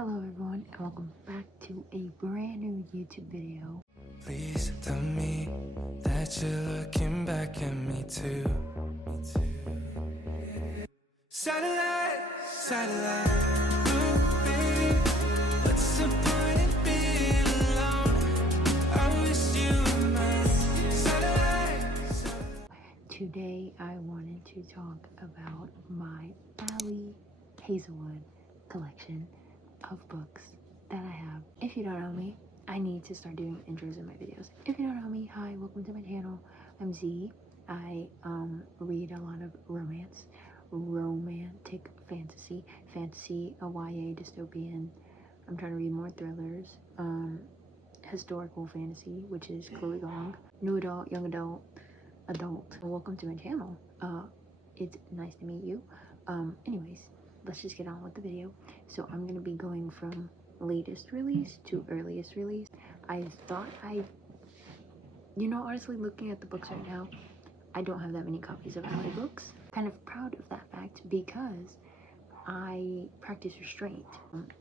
Hello everyone and welcome back to a brand new YouTube video. Please tell me that you're looking back at me too. Satellite, satellite, ooh, baby, what's the point in being alone? I wish you were mine. Satellite. Today I wanted to talk about my Hazelwood collection of books that I have. If you don't know me, I need to start doing intros in my videos. If you don't know me, hi, welcome to my channel. I'm Z. I read a lot of romantic fantasy, a YA dystopian. I'm trying to read more thrillers, historical fantasy, which is Chloe Gong, new adult, young adult. Welcome to my channel. It's nice to meet you. Anyways, let's just get on with the video. So I'm gonna be going from latest release to earliest release. I thought honestly, looking at the books right now, I don't have that many copies of LA books. Kind of proud of that fact because I practice restraint.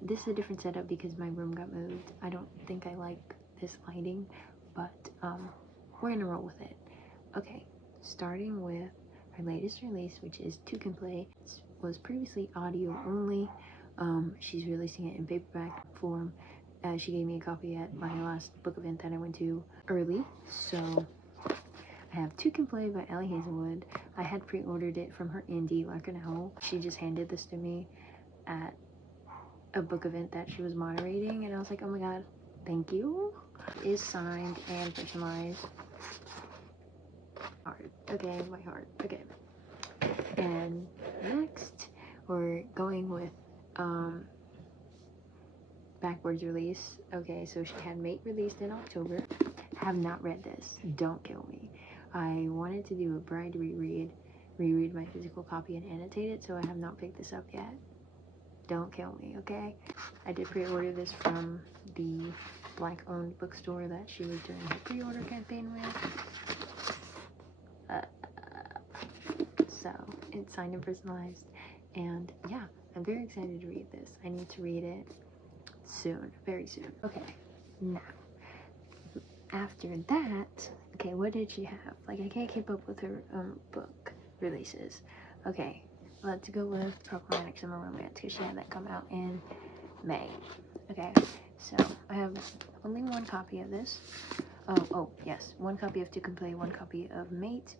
This is a different setup because my room got moved. I don't think I like this lighting, but we're gonna roll with it. Okay, starting with her latest release, which is Two Can Play. It was previously audio only. She's releasing it in paperback form. She gave me a copy at my last book event that I went to early. So I have Two Can Play by Ellie Hazelwood. I had pre-ordered it from her indie Larkinell. She just handed this to me at a book event that she was moderating, and I was like, oh my god, thank you. It is signed and personalized. Heart. Okay, my heart. Okay. And next, we're going with backwards release. Okay, so she had Mate released in October. Have not read this. Don't kill me. I wanted to do a bride reread my physical copy and annotate it, so I have not picked this up yet. Don't kill me, okay? I did pre-order this from the Black-owned bookstore that she was doing her pre-order campaign with. So it's signed and personalized, and yeah, I'm very excited to read this. I need to read it soon, very soon. Okay, now after that, okay, what did she have? Like, I can't keep up with her book releases. Okay, let's go with Problematic Summer Romance because she had that come out in May. Okay, so I have only one copy of this. Oh yes, one copy of Two Can Play, one copy of Mate,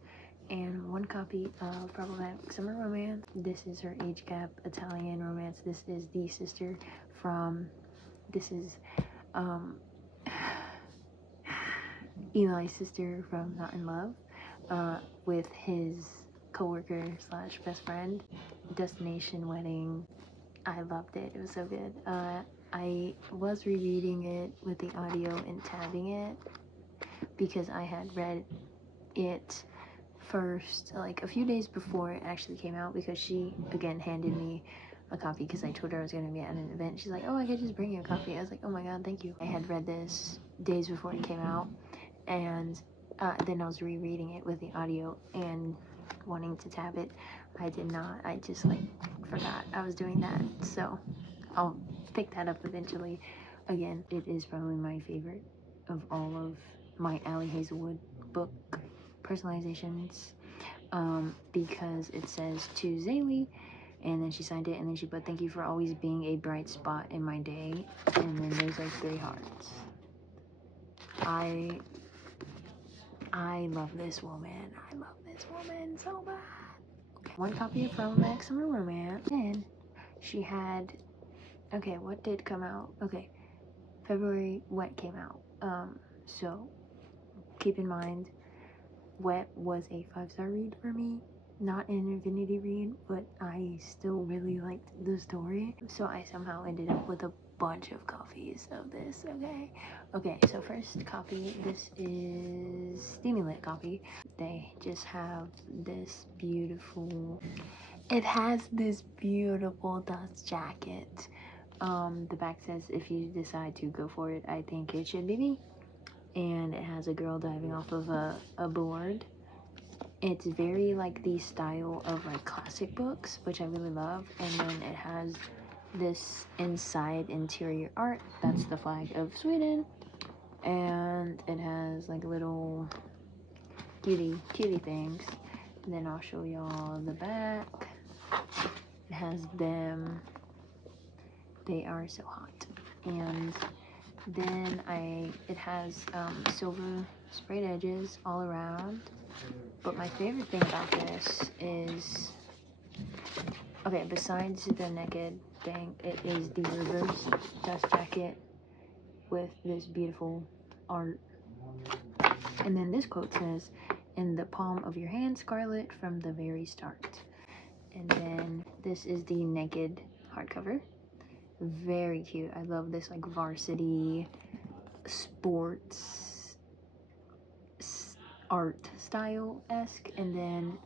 and one copy of Problematic Summer Romance. This is her age gap Italian romance. This is the sister from, Eli's sister from Not in Love, with his co-worker slash best friend. Destination Wedding. I loved it. It was so good. I was rereading it with the audio and tabbing it because I had read it first like a few days before it actually came out, because she again handed me a copy because I told her I was going to be at an event. She's like, oh, I could just bring you a copy. I was like, oh my god, thank you. I had read this days before it came out, and then I was rereading it with the audio and wanting to tab it. I did not. I just like forgot I was doing that, so I'll pick that up eventually. Again, it is probably my favorite of all of my Ellie Hazelwood book personalizations, because it says to Zaylee, and then she signed it, and then she put, thank you for always being a bright spot in my day, and then there's like 3 hearts. I love this woman. I love this woman so bad. Okay. One copy of Problematic Summer Romance, and she had, okay, what did come out? Okay, February Wet came out. So keep in mind, Wet was a 5-star read for me. Not an infinity read, but I still really liked the story. So I somehow ended up with a bunch of copies of this, okay? So first copy, this is Steamy Lit copy. They just have this beautiful, it has this beautiful dust jacket. The back says, if you decide to go for it, I think it should be me. And it has a girl diving off of a board. It's very like the style of like classic books, which I really love. And then it has this inside interior art. That's the flag of Sweden, and it has like little cutie things. And then I'll show y'all the back. It has them. They are so hot. And then it has silver sprayed edges all around. But my favorite thing about this is, okay, besides the naked thing, it is the reverse dust jacket with this beautiful art. And then this quote says, "In the palm of your hand, Scarlet, from the very start." And then this is the naked hardcover. Very cute. I love this like varsity sports art style-esque. And then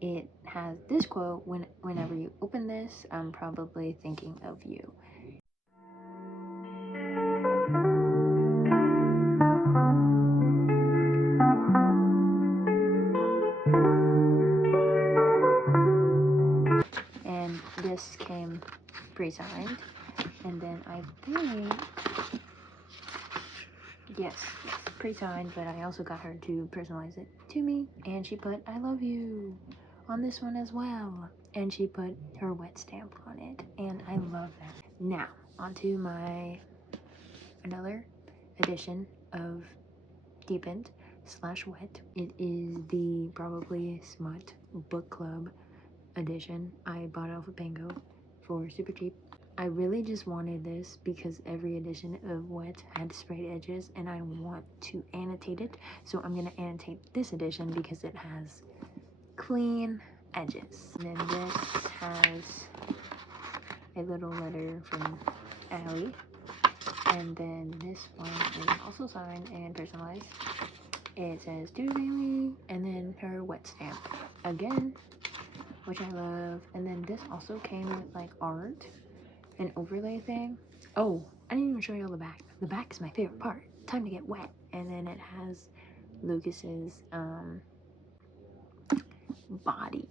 it has this quote, whenever you open this, I'm probably thinking of you. And this came pre-signed. And then I think, yes, pre-signed, but I also got her to personalize it to me. And she put, "I love you" on this one as well. And she put her wet stamp on it. And I love that. Now, onto my another edition of Deepened / Wet. It is the probably Smut Book Club edition. I bought it off of Pango for super cheap. I really just wanted this because every edition of Wet had sprayed edges and I want to annotate it. So I'm going to annotate this edition because it has clean edges. And then this has a little letter from Allie. And then this one is also signed and personalized. It says "To Bailey" and then her wet stamp again, which I love. And then this also came with like art, an overlay thing. Oh, I didn't even show you all the back. The back is my favorite part. Time to get wet. And then it has Lucas's body.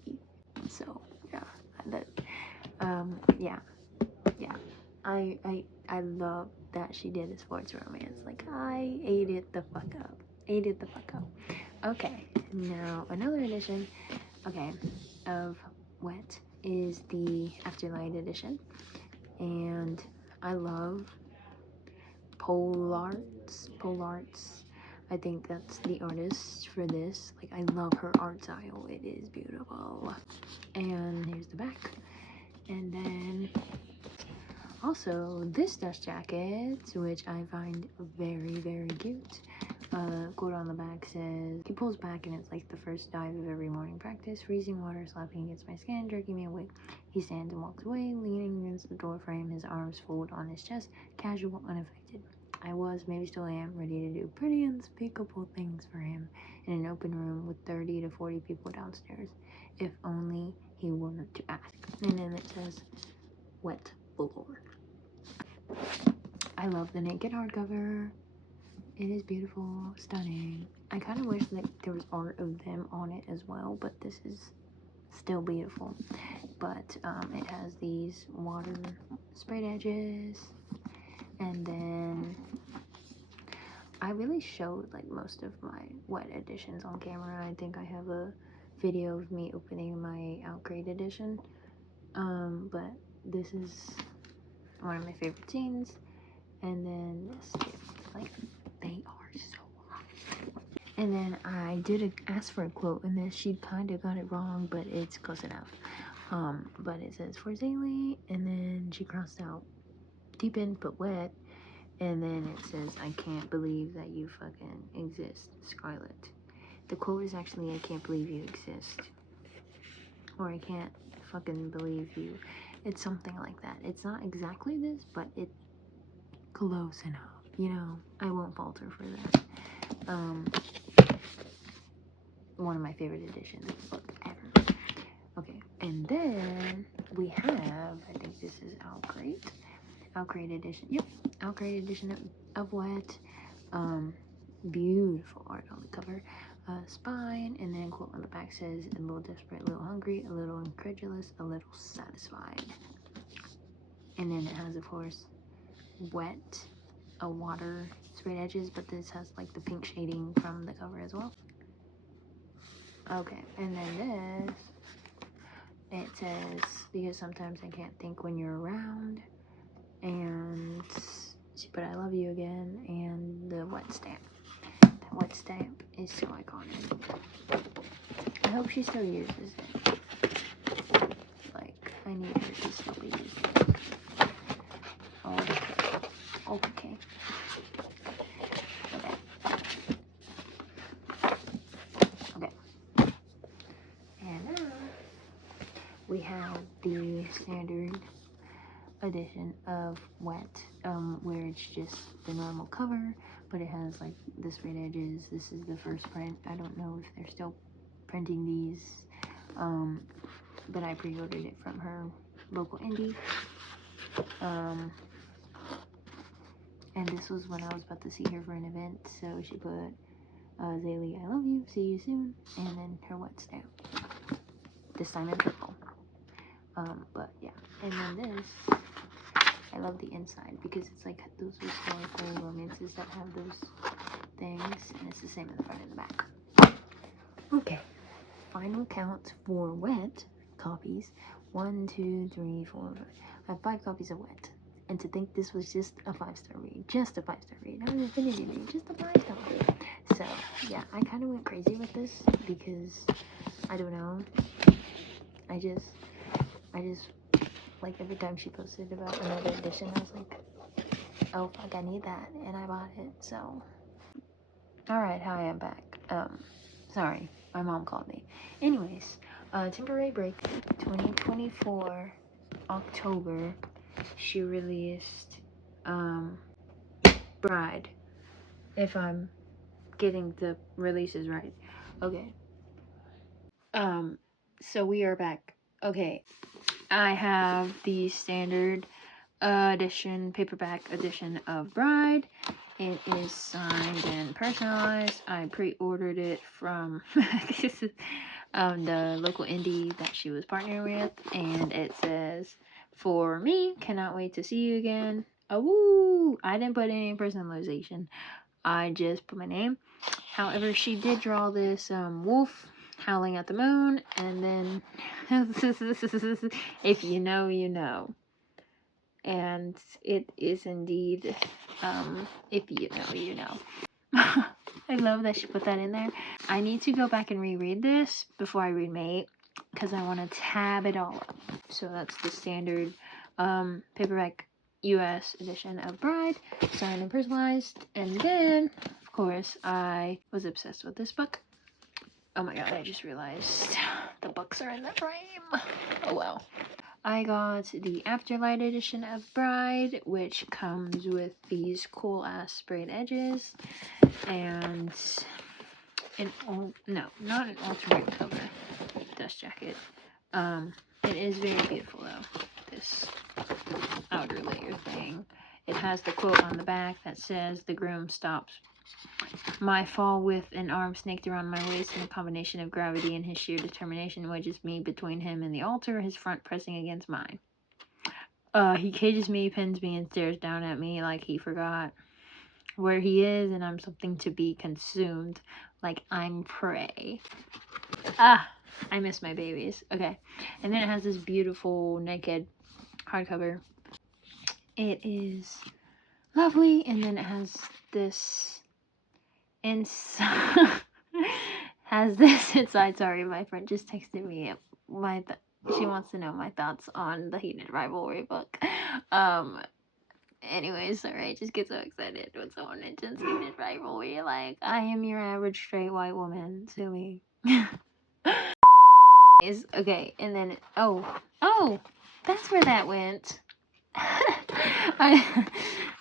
So yeah, that yeah. I love that she did a sports romance. Like, I ate it the fuck up. Okay, now another edition, okay, of Wet is the Afterlight edition. And I love Polarts. I think that's the artist for this. Like, I love her art style. It is beautiful. And here's the back. And then also this dust jacket, which I find very, very cute. Quote on the back says, "He pulls back and it's like the first dive of every morning practice. Freezing water slapping against my skin, jerking me awake. He stands and walks away, leaning against the door frame, his arms folded on his chest, casual, unaffected. I was, maybe still am, ready to do pretty unspeakable things for him in an open room with 30 to 40 people downstairs, if only he were to ask." And then it says, "Wet Lord." I love the naked hardcover. It is beautiful, stunning. I kind of wish that there was art of them on it as well, but this is still beautiful. But it has these water sprayed edges, and then I really showed like most of my Wet editions on camera. I think I have a video of me opening my Outgrade edition, but this is one of my favorite scenes. And then this gift, like, they are so hot. And then I did ask for a quote in this. She kind of got it wrong, but it's close enough. But it says "for Zaylee," and then she crossed out "deepened but wet," and then it says, "I can't believe that you fucking exist, Scarlet." The quote is actually, "I can't believe you exist," or "I can't fucking believe you." It's something like that. It's not exactly this, but it's close enough. You know, I won't falter for that. One of my favorite editions of the book ever. Okay, and then we have, I think this is Outgrade edition. Yep, Outgrade edition of Wet. Beautiful art on the cover. Spine, and then quote on the back says, "A little desperate, a little hungry, a little incredulous, a little satisfied." And then it has, of course, wet, water sprayed edges, but this has like the pink shading from the cover as well. Okay, and then this, it says, because sometimes I can't think when you're around, and she put I love you again, and the wet stamp. That wet stamp is so iconic. I hope she still uses it. Like, I need her to still be using it. Okay. Okay. Okay. And now we have the standard edition of Wet, where it's just the normal cover, but it has like the sprayed edges. This is the first print. I don't know if they're still printing these, but I pre-ordered it from her local indie. And this was when I was about to see her for an event, so she put Zaylee, I love you, see you soon, and then her wet stamp, this time in purple. But yeah, and then this, I love the inside because it's like those historical romances that have those things, and it's the same in the front and the back. Okay, final count for Wet copies. 1, 2, 3, 4, 5. I have 5 copies of Wet. And to think this was just a 5-star read. Just a 5-star read. Not an infinity read, just a 5-star read. So, yeah, I kind of went crazy with this because, I don't know. I just, like, every time she posted about another edition, I was like, oh, fuck, I need that. And I bought it, so. Alright, hi, I'm back. Sorry, my mom called me. Anyways, temporary break, 2024, October. She released Bride, if I'm getting the releases right. Okay. So we are back. Okay. I have the standard edition, paperback edition of Bride. It is signed and personalized. I pre-ordered it from the local indie that she was partnering with, and it says, for me, cannot wait to see you again. Oh, woo! I didn't put any personalization. I just put my name. However, she did draw this wolf howling at the moon, and then if you know, you know. And it is indeed, if you know, you know. I love that she put that in there. I need to go back and reread this before I read Mate, because I want to tab it all up. So that's the standard paperback US edition of Bride, signed and personalized. And then, of course, I was obsessed with this book. Oh my god, I just realized the books are in the frame. Oh well. I got the Afterlight edition of Bride, which comes with these cool ass sprayed edges and not an alternate cover dust jacket. It is very beautiful though, this outer layer thing. It has the quote on the back that says, "The groom stops my fall with an arm snaked around my waist, and a combination of gravity and his sheer determination wedges me between him and the altar, his front pressing against mine. He cages me, pins me, and stares down at me like he forgot where he is, and I'm something to be consumed, like I'm prey." Ah, I miss my babies. Okay, and then it has this beautiful naked hardcover. It is lovely, and then it has this has this inside. Sorry, my friend just texted me she wants to know my thoughts on the Heated Rivalry book. Anyways, sorry, I just get so excited when someone mentions Heated Rivalry. Like, I am your average straight white woman, sue me. Okay, and then oh, that's where that went.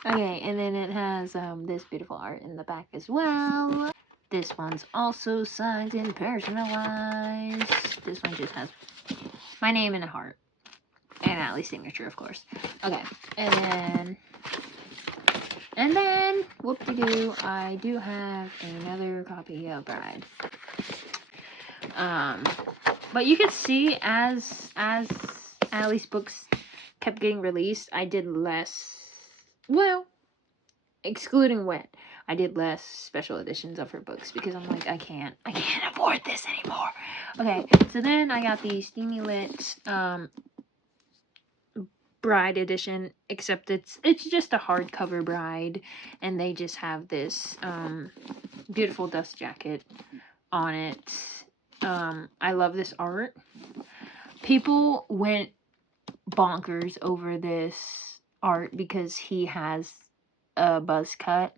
Okay, and then it has this beautiful art in the back as well. This one's also signed and personalized. This one just has my name and a heart. And Allie's signature, of course. Okay, and then, whoop-de-doo, I do have another copy of Bride. But you can see as Allie's books kept getting released, I did less, well, excluding Wet, I did less special editions of her books because I'm like, I can't afford this anymore. Okay, so then I got the Steamy Lit Bride edition, except it's just a hardcover Bride, and they just have this beautiful dust jacket on it. I love this art. People went bonkers over this art because he has a buzz cut.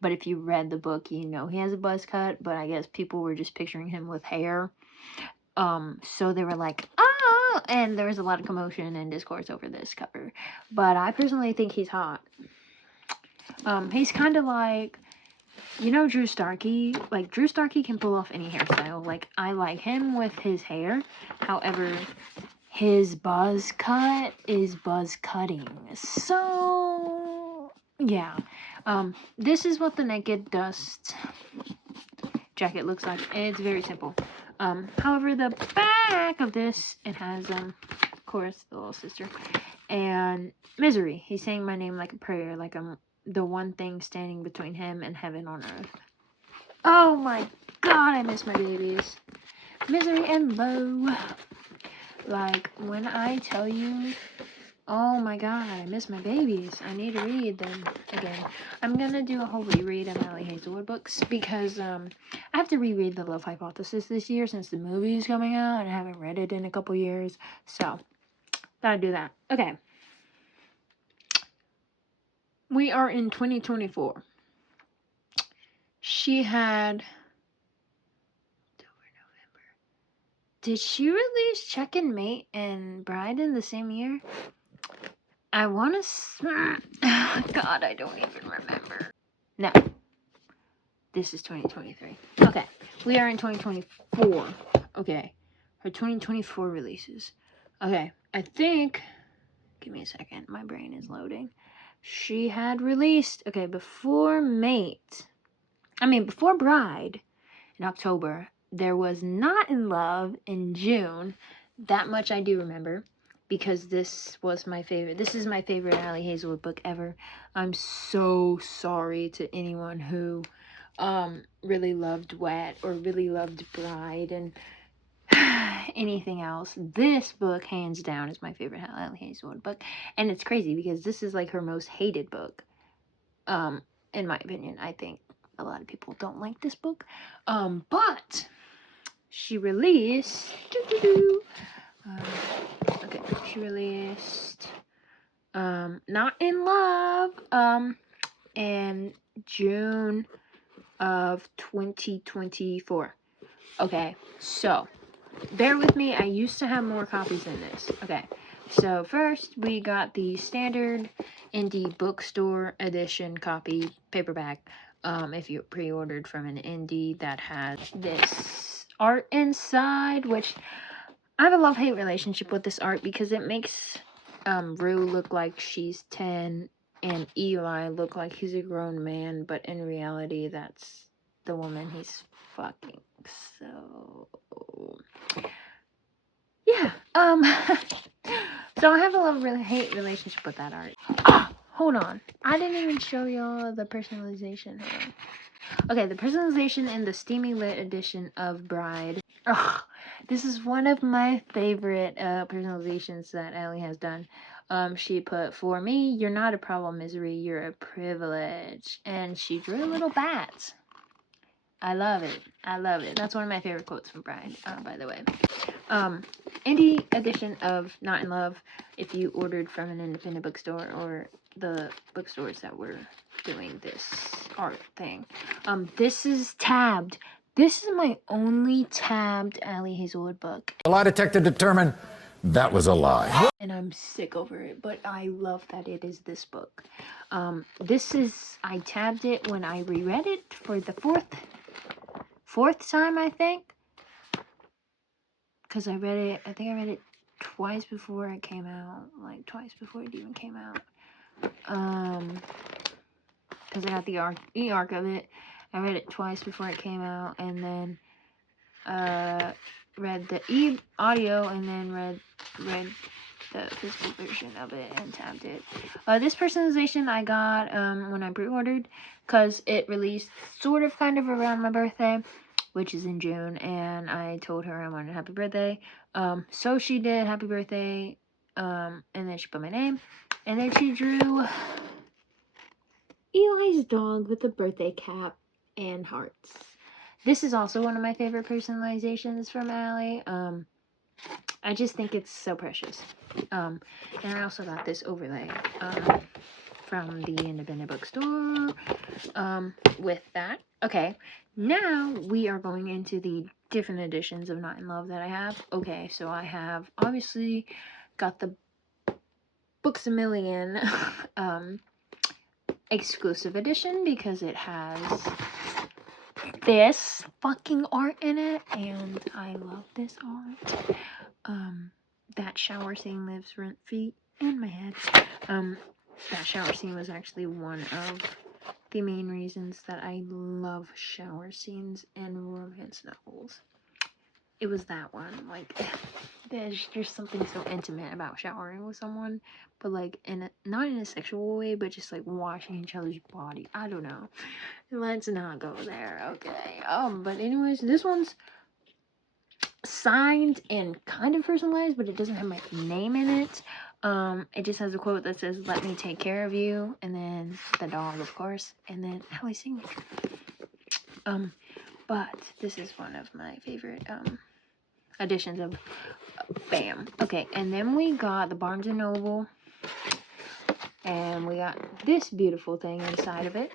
But if you read the book, you know he has a buzz cut. But I guess people were just picturing him with hair. So they were like, ah! And there was a lot of commotion and discourse over this cover. But I personally think he's hot. He's kind of like, you know, Drew Starkey? Like, Drew Starkey can pull off any hairstyle. Like, I like him with his hair. However, his buzz cut is buzz cutting. So, yeah. This is what the Naked Dust jacket looks like. It's very simple. However, the back of this, it has, of course, the little sister, and Misery. He's saying my name like a prayer, like I'm the one thing standing between him and heaven on earth. Oh my god, I miss my babies. Misery and Low. Like, when I tell you, oh my god, I miss my babies. I need to read them again. I'm gonna do a whole reread of Allie Hazelwood books because I have to reread The Love Hypothesis this year since the movie is coming out and I haven't read it in a couple years. So, gotta do that. Okay. We are in 2024. She had Did she release Check and Mate and Bride in the same year? I want to... God, I don't even remember. No. This is 2023. Okay. We are in 2024. Okay. Her 2024 releases. Okay. I think... Give me a second. My brain is loading. She had released... Okay, before Bride in October. There was Not in Love in June. That much I do remember because this was my favorite. This is my favorite Allie Hazelwood book ever. I'm so sorry to anyone who really loved Wet or really loved Bride and anything else. This book, hands down, is my favorite Allie Hazelwood book. And it's crazy because this is like her most hated book. In my opinion, I think a lot of people don't like this book. But she released she released Not in Love in June of 2024. Okay, so bear with me, I used to have more copies than this. Okay, so first we got the standard indie bookstore edition copy paperback. If you pre-ordered from an indie that has this art inside, which I have a love-hate relationship with this art because it makes Rue look like she's 10 and Eli look like he's a grown man, but in reality that's the woman he's fucking. So yeah, so I have a love-hate relationship with that art. Hold on, I didn't even show y'all the personalization. Okay, the personalization in the Steamy Lit edition of Bride. Ugh, this is one of my favorite personalizations that Allie has done. She put, for me, you're not a problem, Misery, you're a privilege. And she drew little bats. I love it. I love it. That's one of my favorite quotes from Bride, by the way. Indie edition of Not in Love, if you ordered from an independent bookstore or the bookstores that were doing this art thing. This is tabbed. This is my only tabbed Allie Hazelwood book. The lie detector determined that was a lie. And I'm sick over it, but I love that it is this book. I tabbed it when I reread it for the fourth time, I think. Because I think I read it twice before it came out. Like, twice before it even came out. Because I got the e-arc of it. I read it twice before it came out, and then read the e-audio, and then read the physical version of it and tabbed it. This personalization I got when I pre-ordered, because it released sort of kind of around my birthday, which is in June, and I told her I wanted a happy birthday. So she did happy birthday, and then she put my name, and then she drew Eli's dog with a birthday cap and hearts. This is also one of my favorite personalizations from Allie. I just think it's so precious. And I also got this overlay from the independent bookstore with that. Okay, now we are going into the different editions of Not in Love that I have. Okay, so I have obviously got the Books A Million exclusive edition because it has this fucking art in it, and I love this art. That shower scene lives rent free in my head. That shower scene was actually one of the main reasons that I love shower scenes and romance novels. It was that one. Like, there's just something so intimate about showering with someone, but like not in a sexual way, but just like washing each other's body. I don't know. Let's not go there, okay? But anyways, this one's signed and kind of personalized, but it doesn't have my name in it. It just has a quote that says, "Let me take care of you," and then the dog, of course, and then Allie's signature. But this is one of my favorite editions of BAM. Okay, and then we got the Barnes & Noble, and we got this beautiful thing inside of it.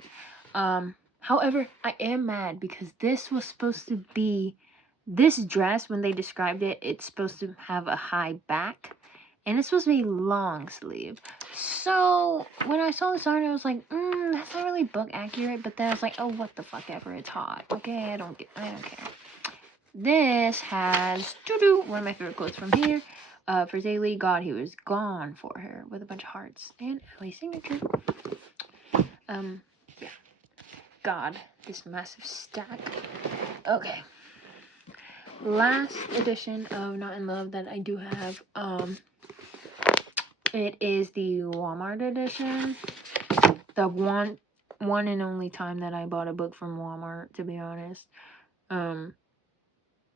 However, I am mad because this was supposed to be, this dress, when they described it, it's supposed to have a high back, and it's supposed to be long sleeve. So when I saw this art, I was like, that's not really book accurate. But then I was like, oh, what the fuck ever, it's hot. Okay, I don't care. This has one of my favorite quotes from here. For Zaylee, God, he was gone for her, with a bunch of hearts and Ellie's signature. Yeah. God, this massive stack. Okay. Last edition of Not in Love that I do have, it is the Walmart edition. The one and only time that I bought a book from Walmart, to be honest.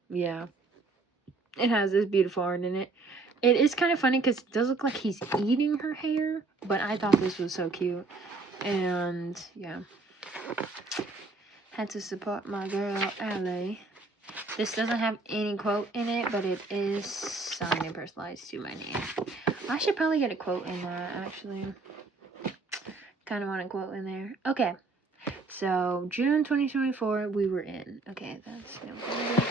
Yeah. It has this beautiful art in it. It is kind of funny because it does look like he's eating her hair, but I thought this was so cute. And yeah, had to support my girl Allie. This doesn't have any quote in it, but it is signed and personalized to my name. I should probably get a quote in that, actually. Kind of want a quote in there. Okay, so June 2024, we were in. Okay, that's no good.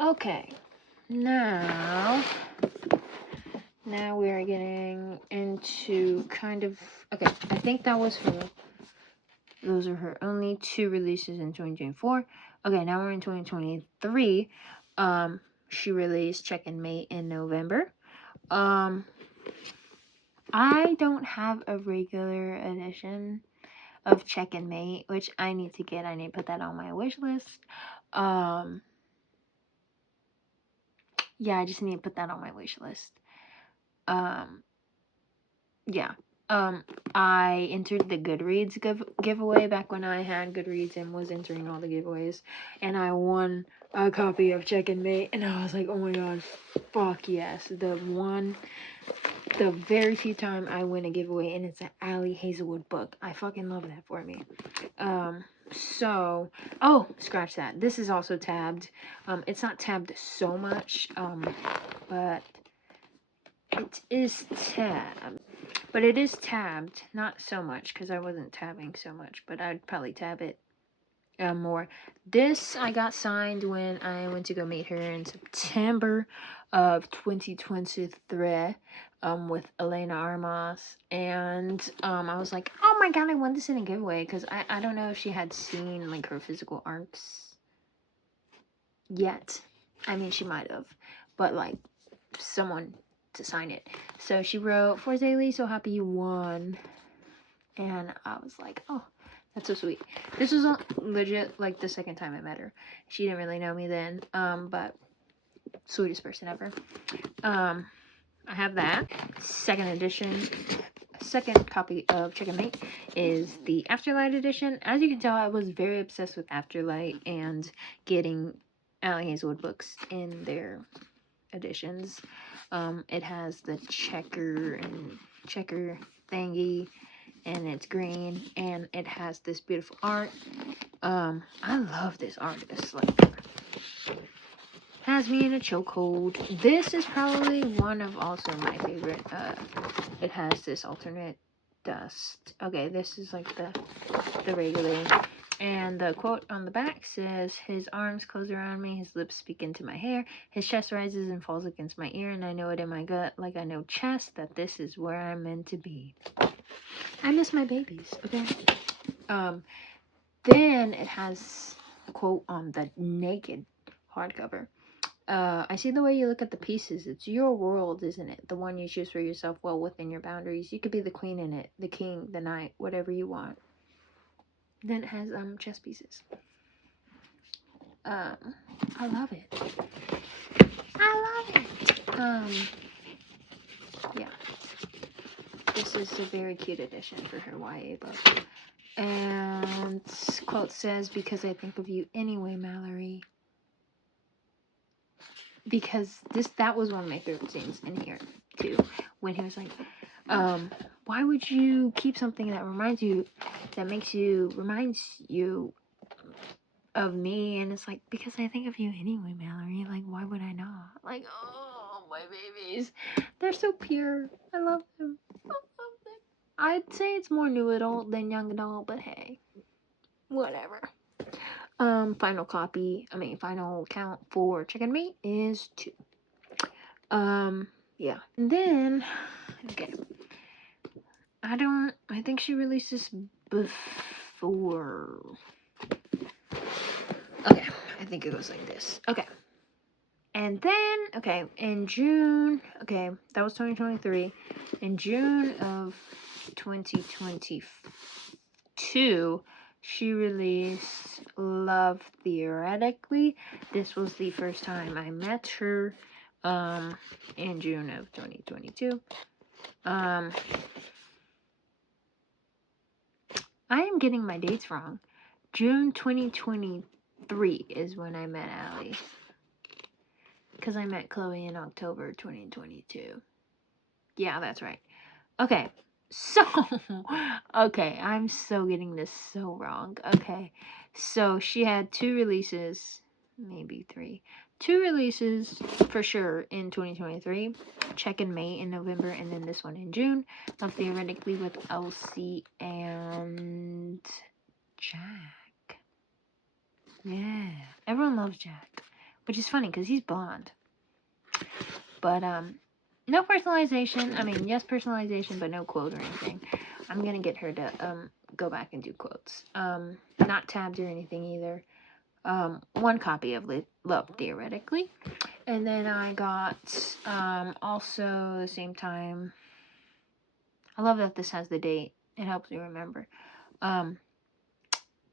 Okay, now we are getting into kind of, okay, I think that was her. Those are her only 2 releases in 2024. Okay, now we're in 2023. She released Check and Mate in November. I don't have a regular edition of Check and Mate, which I need to get. I need to put that on my wish list. Yeah, I just need to put that on my wish list. Yeah. I entered the Goodreads giveaway back when I had Goodreads and was entering all the giveaways, and I won a copy of Check and Mate, and I was like, oh my god, fuck yes. The very few time I win a giveaway, and it's an Allie Hazelwood book. I fucking love that for me. So, oh, scratch that. This is also tabbed. It's not tabbed so much, but it is tabbed. But it is tabbed, not so much, because I wasn't tabbing so much, but I'd probably tab it more. This I got signed when I went to go meet her in September of 2023 with Elena Armas, and I was like, oh my god, I won this in a giveaway, because I don't know if she had seen like her physical arcs yet. I mean, she might have, but like someone to sign it. So she wrote, "For Zaylee, so happy you won." And I was like, oh, that's so sweet. This was legit like the second time I met her. She didn't really know me then, but sweetest person ever. I have that. Second copy of Chicken Mate is the Afterlight edition. As you can tell, I was very obsessed with Afterlight and getting Allie Hazelwood books in their editions. It has the checker thingy, and it's green, and it has this beautiful art. I love this artist. Like, has me in a chokehold. This is probably one of also my favorite. It has this alternate dust. Okay, this is like the regular. And the quote on the back says, "His arms close around me, his lips speak into my hair, his chest rises and falls against my ear, and I know it in my gut, like I know chest, that this is where I'm meant to be." I miss my babies, okay? Then it has a quote on the naked hardcover. I see the way you look at the pieces. It's your world, isn't it? The one you choose for yourself, well within your boundaries. You could be the queen in it, the king, the knight, whatever you want. Then it has chess pieces. I love it. Yeah. This is a very cute addition for her YA book. And quote says, "Because I think of you anyway, Mallory." Because that was one of my favorite scenes in here too, when he was like, "Why would you keep something that reminds you of me?" And it's like, "Because I think of you anyway, Mallory. Like, why would I not?" Like, oh, my babies, they're so pure. I love them. I love them. I'd say it's more new adult than young adult, but hey, whatever. Final count for Chicken Meat is 2. Yeah. And then, okay. I think she released this before. Okay, I think it goes like this. Okay. And then, okay, in June, okay, that was 2023. In June of 2022, she released Love Theoretically. This was the first time I met her, in June of 2022. I am getting my dates wrong. June 2023 is when I met Allie. Because I met Chloe in October 2022. Yeah, that's right. Okay, so, okay, I'm so getting this so wrong. Okay, so she had 2 releases, maybe 3. 2 releases for sure in 2023. Check in May in November, and then this one in June. Love Theoretically with Elsie and Jack. Yeah, everyone loves Jack, which is funny because he's blonde. But no personalization. I mean, yes, personalization, but no quote or anything. I'm gonna get her to go back and do quotes. Not tabbed or anything either. 1 copy of Love Theoretically, and then I got also the same time. I love that this has the date. It helps me remember.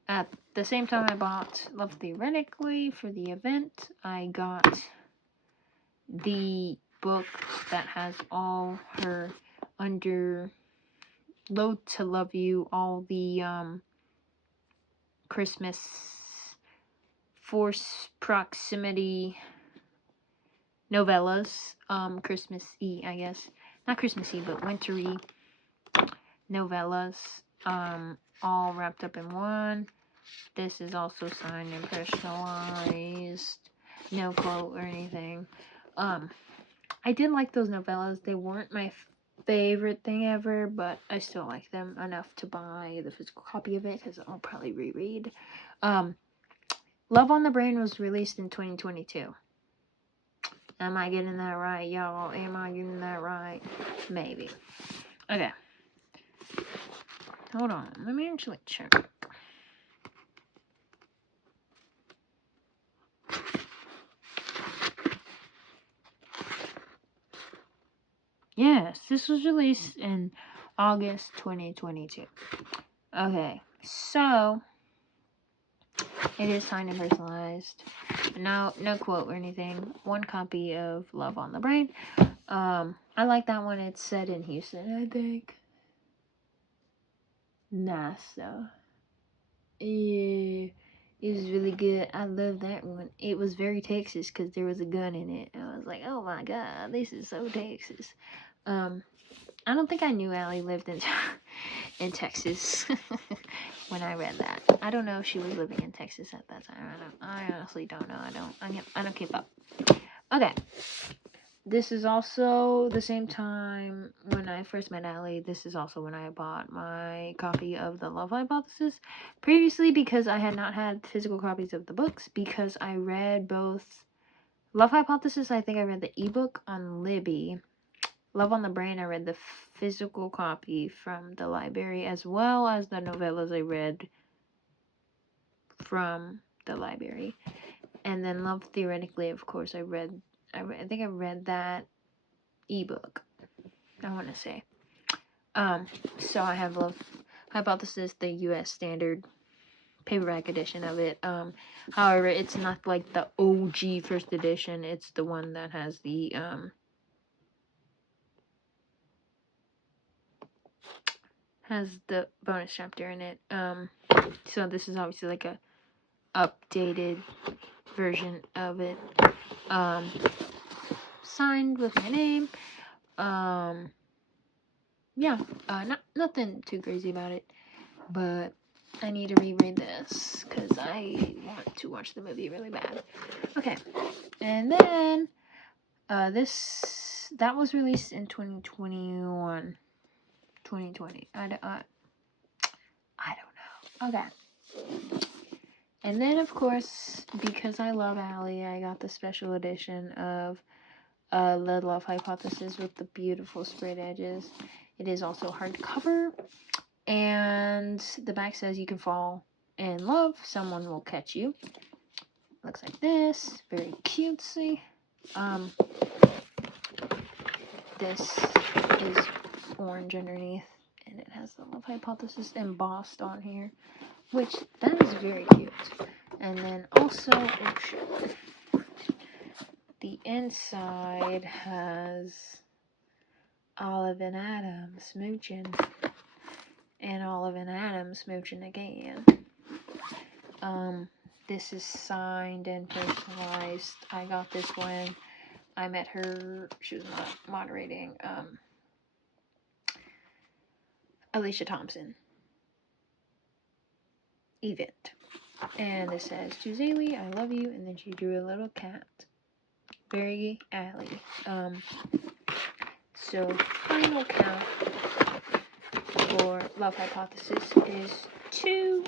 At the same time I bought Love Theoretically for the event, I got the book that has all her under Load to Love You, all the Christmas force proximity novellas, Christmas-y, I guess. Not Christmassy, but wintry novellas, all wrapped up in one. This is also signed and personalized. No quote or anything. I did like those novellas. They weren't my favorite thing ever, but I still like them enough to buy the physical copy of it because I'll probably reread. Love on the Brain was released in 2022. Am I getting that right, y'all? Am I getting that right? Maybe. Okay. Hold on. Let me actually check. Yes, this was released in August 2022. Okay, so it is signed and personalized. No quote or anything. 1 copy of Love on the Brain. I like that one. It's set in Houston, I think. Nice though. Yeah, it was really good. I love that one. It was very Texas because there was a gun in it. I was like, oh my god, this is so Texas. I don't think I knew Allie lived in Texas when I read that. I don't know if she was living in Texas at that time. I honestly don't know. I don't keep up. Okay. This is also the same time when I first met Allie. This is also when I bought my copy of The Love Hypothesis. Previously, because I had not had physical copies of the books, because I read both Love Hypothesis, I think I read the ebook on Libby. Love on the Brain, I read the physical copy from the library, as well as the novellas I read from the library. And then Love Theoretically, of course, I think I read that ebook, I want to say. So I have Love Hypothesis, the US standard paperback edition of it. However, it's not like the OG first edition. It's the one that has the bonus chapter in it. So this is obviously like a updated version of it. Signed with my name. Yeah, nothing too crazy about it, but I need to reread this because I want to watch the movie really bad. Okay, and then that was released in 2021, 2020. I don't know. Okay, and then of course, because I love Allie, I got the special edition of The Love Hypothesis with the beautiful sprayed edges. It is also hardcover, and the back says you can fall in love, someone will catch you. Looks like this, very cutesy. This is orange underneath, and it has the Love Hypothesis embossed on here, which that is very cute. And then also, oh shit, the inside has Olive and Adam smooching, and Olive and Adam smooching again. This is signed and personalized. I got this when I met her. She was moderating Alicia Thompson event. And it says, to Zaylee, I love you. And then she drew a little cat. Very Allie. So final count for Love Hypothesis is 2.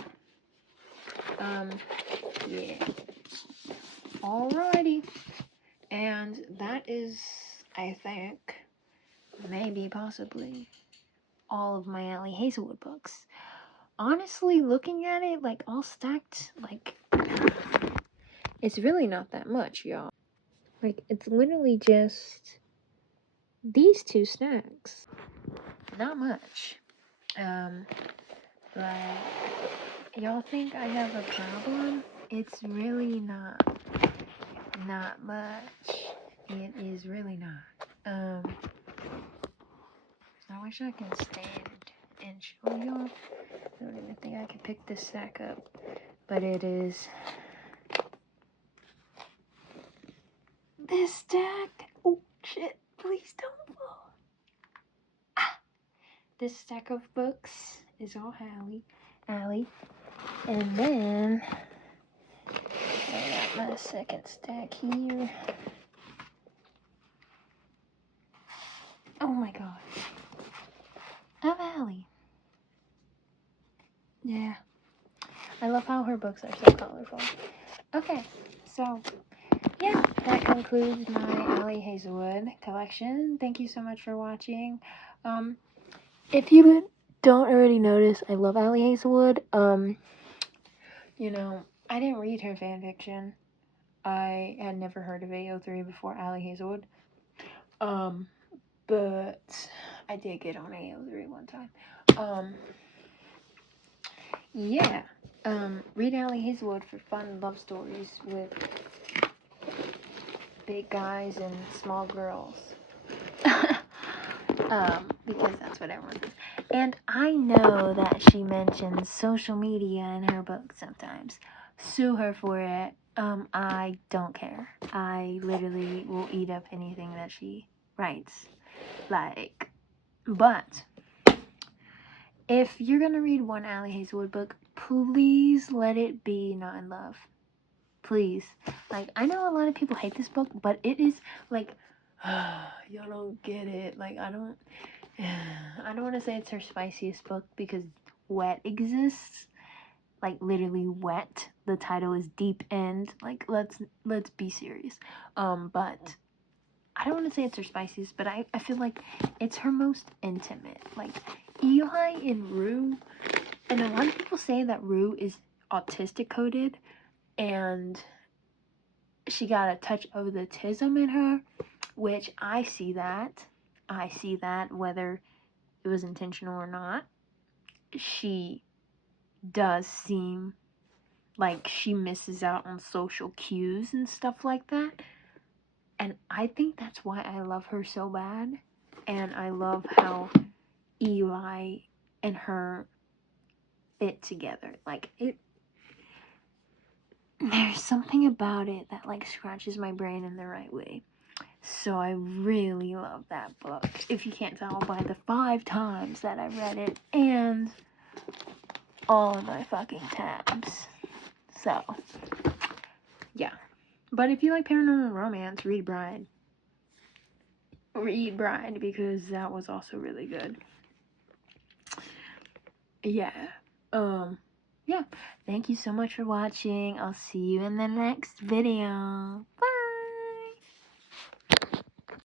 Yeah. Alrighty. And that is, I think, maybe, possibly, all of my Allie Hazelwood books. Honestly, looking at it, like, all stacked, like, it's really not that much, y'all. Like, it's literally just these 2 stacks. Not much. Like, y'all think I have a problem? It's really not much. It is really not. I wish I could stand and show y'all. I don't even think I can pick this sack up, but it is this stack. Oh shit, please don't fall. This stack of books is all Allie. And then I got my second stack here. Oh my god. Of Allie. Yeah. I love how her books are so colorful. Okay, so yeah, that concludes my Allie Hazelwood collection. Thank you so much for watching. If you don't already notice, I love Allie Hazelwood. You know, I didn't read her fanfiction. I had never heard of AO3 before Allie Hazelwood. But I did get on AO3 one time. Yeah. Read Allie Hazelwood for fun love stories with big guys and small girls. Because that's what everyone does. And I know that she mentions social media in her book sometimes. Sue her for it. I don't care. I literally will eat up anything that she writes. Like, but if you're gonna read one Allie Hazelwood book, please let it be Not in Love. Please. Like, I know a lot of people hate this book, but it is like, y'all don't get it. Like, I don't want to say it's her spiciest book because Wet exists. Like, literally Wet. The title is Deep End. Like, let's be serious. But I don't want to say it's her spiciest, but I feel like it's her most intimate. Like, Eli and Rue, and a lot of people say that Rue is autistic coded, and she got a touch of the autism in her, which I see that. Whether it was intentional or not. She does seem like she misses out on social cues and stuff like that. And I think that's why I love her so bad. And I love how Eli and her fit together. Like, there's something about it that, like, scratches my brain in the right way. So I really love that book. If you can't tell by the 5 times that I read it and all of my fucking tabs. So, yeah. But if you like paranormal romance, read Bride. Read Bride, because that was also really good. Yeah. Yeah. Thank you so much for watching. I'll see you in the next video. Bye!